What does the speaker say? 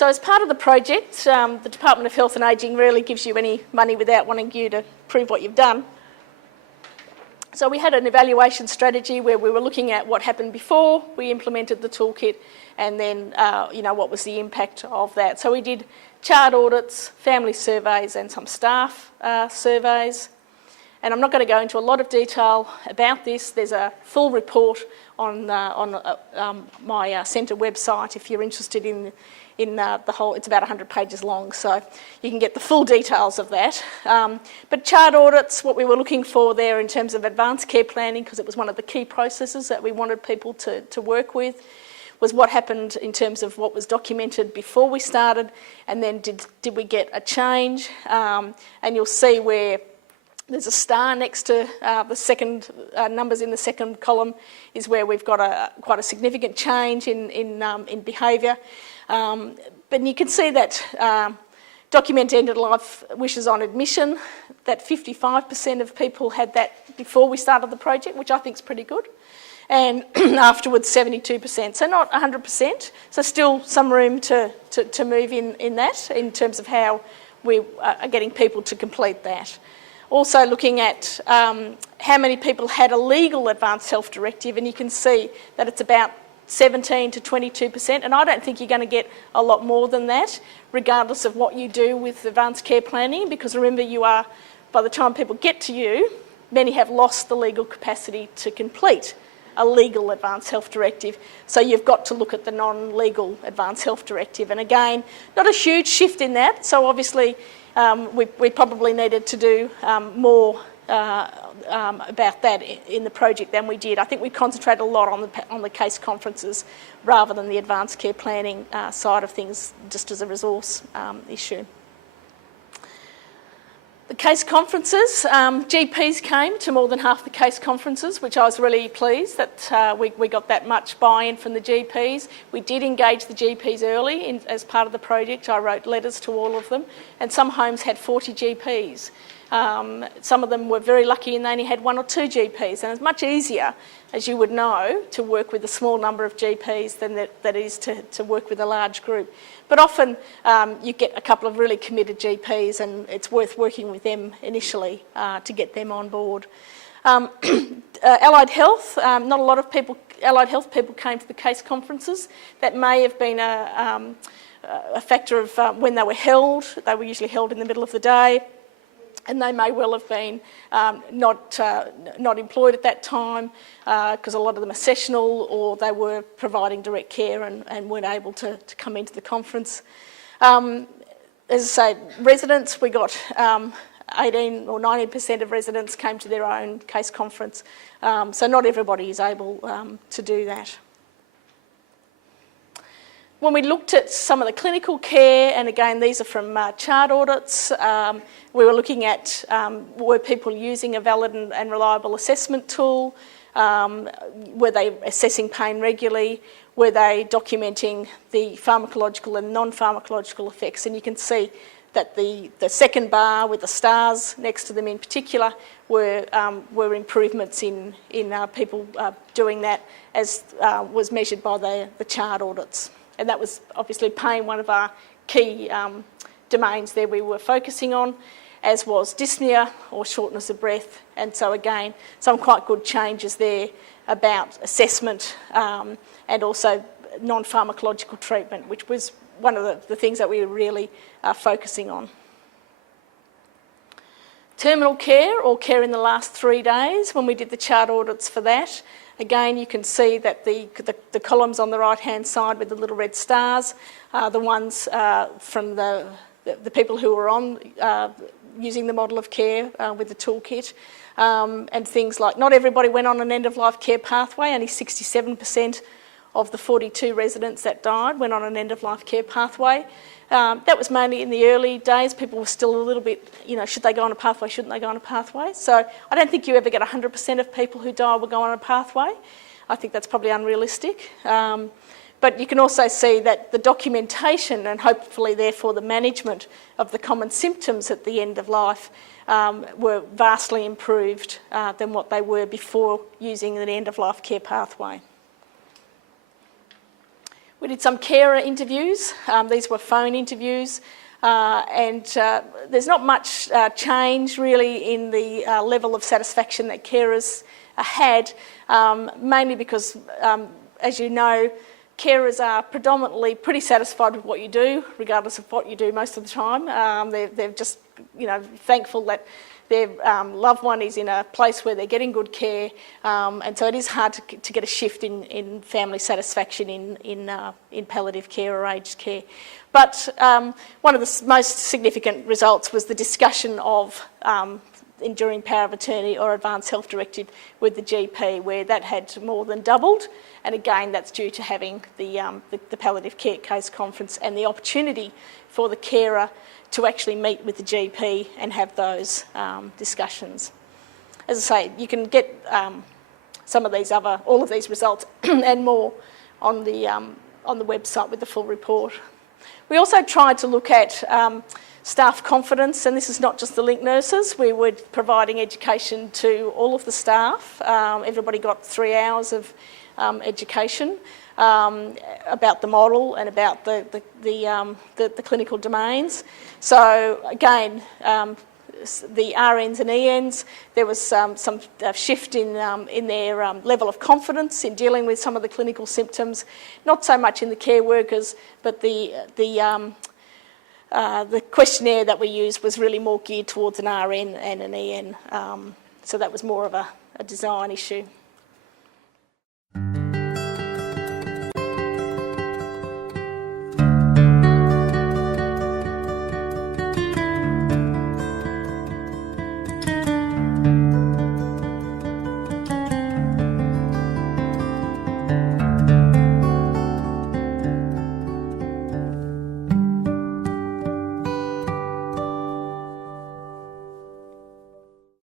So as part of the project, the Department of Health and Ageing rarely gives you any money without wanting you to prove what you've done. So we had an evaluation strategy where we were looking at what happened before we implemented the toolkit, and then what was the impact of that. So we did chart audits, family surveys and some staff surveys. And I'm not going to go into a lot of detail about this. There's a full report on my centre website if you're interested in the whole. It's about 100 pages long, so you can get the full details of that. But chart audits, what we were looking for there in terms of advanced care planning, because it was one of the key processes that we wanted people to work with, was what happened in terms of what was documented before we started, and then did we get a change? And you'll see where there's a star next to the second numbers in the second column is where we've got quite a significant change in behaviour. But you can see that document end-of-life wishes on admission, that 55% of people had that before we started the project, which I think is pretty good. And afterwards 72%, so not 100%. So still some room to move in that in terms of how we are getting people to complete that. Also looking at how many people had a legal advanced health directive, and you can see that it's about 17 to 22%, and I don't think you're going to get a lot more than that, regardless of what you do with advanced care planning, because remember, by the time people get to you, many have lost the legal capacity to complete a legal advanced health directive. So you've got to look at the non-legal advanced health directive. And again, not a huge shift in that. So obviously we probably needed to do more about that in the project than we did. I think we concentrated a lot on the case conferences rather than the advanced care planning side of things, just as a resource issue. The case conferences, GPs came to more than half the case conferences, which I was really pleased that we got that much buy-in from the GPs. We did engage the GPs early as part of the project. I wrote letters to all of them, and some homes had 40 GPs. Some of them were very lucky and they only had 1 or 2 GPs, and it's much easier, as you would know, to work with a small number of GPs than that is to work with a large group. But often you get a couple of really committed GPs, and it's worth working with them initially to get them on board. Allied health, not a lot of allied health people came to the case conferences. That may have been a factor of when they were held. They were usually held in the middle of the day, and they may well have been not employed at that time because a lot of them are sessional, or they were providing direct care and weren't able to come into the conference. As I say, residents, we got 18 or 19% of residents came to their own case conference, so not everybody is able to do that. When we looked at some of the clinical care, and again these are from chart audits, we were looking at were people using a valid and reliable assessment tool, were they assessing pain regularly, were they documenting the pharmacological and non-pharmacological effects, and you can see that the second bar with the stars next to them in particular were improvements in people doing that, as was measured by the chart audits. And that was obviously pain, one of our key domains there we were focusing on, as was dyspnoea or shortness of breath. And so again, some quite good changes there about assessment and also non-pharmacological treatment, which was one of the things that we were really focusing on. Terminal care, or care in the last 3 days, when we did the chart audits for that, again, you can see that the columns on the right-hand side with the little red stars are the ones from the people who were on using the model of care with the toolkit, and things like not everybody went on an end-of-life care pathway. Only 67% of the 42 residents that died went on an end-of-life care pathway. That was mainly in the early days. People were still a little bit, should they go on a pathway, shouldn't they go on a pathway? So I don't think you ever get 100% of people who die will go on a pathway. I think that's probably unrealistic. But you can also see that the documentation and hopefully therefore the management of the common symptoms at the end of life were vastly improved than what they were before using the end-of-life care pathway. We did some carer interviews. These were phone interviews. And there's not much change really in the level of satisfaction that carers had, mainly because, as you know, carers are predominantly pretty satisfied with what you do, regardless of what you do most of the time. They're just, thankful that their loved one is in a place where they're getting good care, and so it is hard to get a shift in family satisfaction in palliative care or aged care. But one of the most significant results was the discussion of enduring power of attorney or advance health directive with the GP, where that had more than doubled. And again, that's due to having the palliative care case conference and the opportunity for the carer to actually meet with the GP and have those discussions. As I say, you can get all of these results and more on the website with the full report. We also tried to look at staff confidence, and this is not just the link nurses. We were providing education to all of the staff. Everybody got 3 hours of education about the model and about the clinical domains. So again, the RNs and ENs, there was some shift in their level of confidence in dealing with some of the clinical symptoms, not so much in the care workers, but the questionnaire that we used was really more geared towards an RN and an EN, so that was more of a design issue.